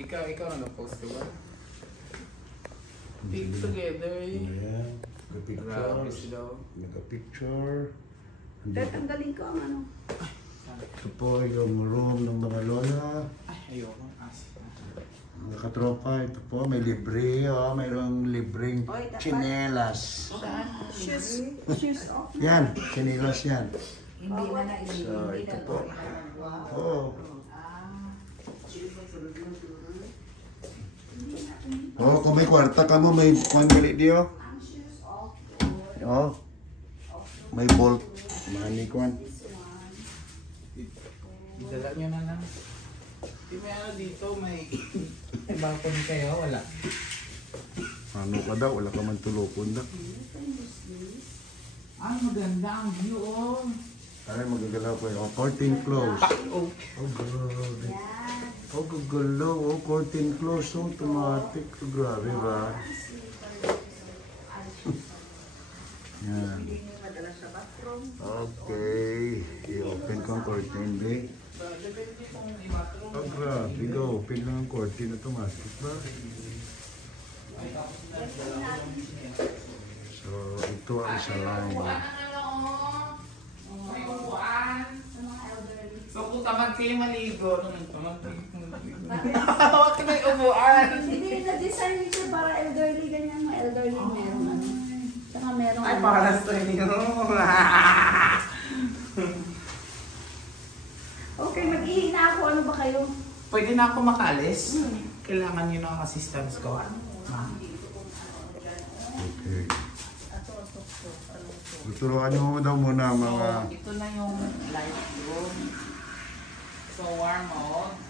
Ikaw nag-post diba? Pick together. Ayan. Nagka-picture. Tatanggalin ko ang ano. Ito po yung room ng mga lola. Ay, ayoko. Mga katropa, ito po, may libre, oh, mayroong libreng chinelas. Shoes off. Yan, chinelas yan. Hindi na na So, ito po. Wow. Oh, kung may kwarta ka mo, may mandali diyo. Oh, may bolt. Money kwan. Dala nyo na lang. May ano dito, may balcony kayo, wala. Ano ka daw? Wala ka man tulokon na. Ah, maganda ang view, oh. Ay, magagalaw ko yung curtain close. Oh. Oh, grabe. Oh, gagalaw. Oh, curtain close. Oh, automatic. Oh, grabe ba? Yan. Okay. I-open ko ang curtain, Blake. Oh, grabe. Go-open lang ang curtain. Automatic ba? So, ito ang salon. So, kung tamad kayo maligo, hawak ka na yung upuan. Hindi na-design nito para elderly, ganyan mo. Elderly meron ano. Saka meron Ay, ano. para sa inyo. Okay, mag-ihi na ako. Ano ba kayo? Pwede na ako makalis. Kailangan nyo ng assistance ko. Okay. Tuturuan nyo daw muna mga... So, ito na yung light room. So, warm mode.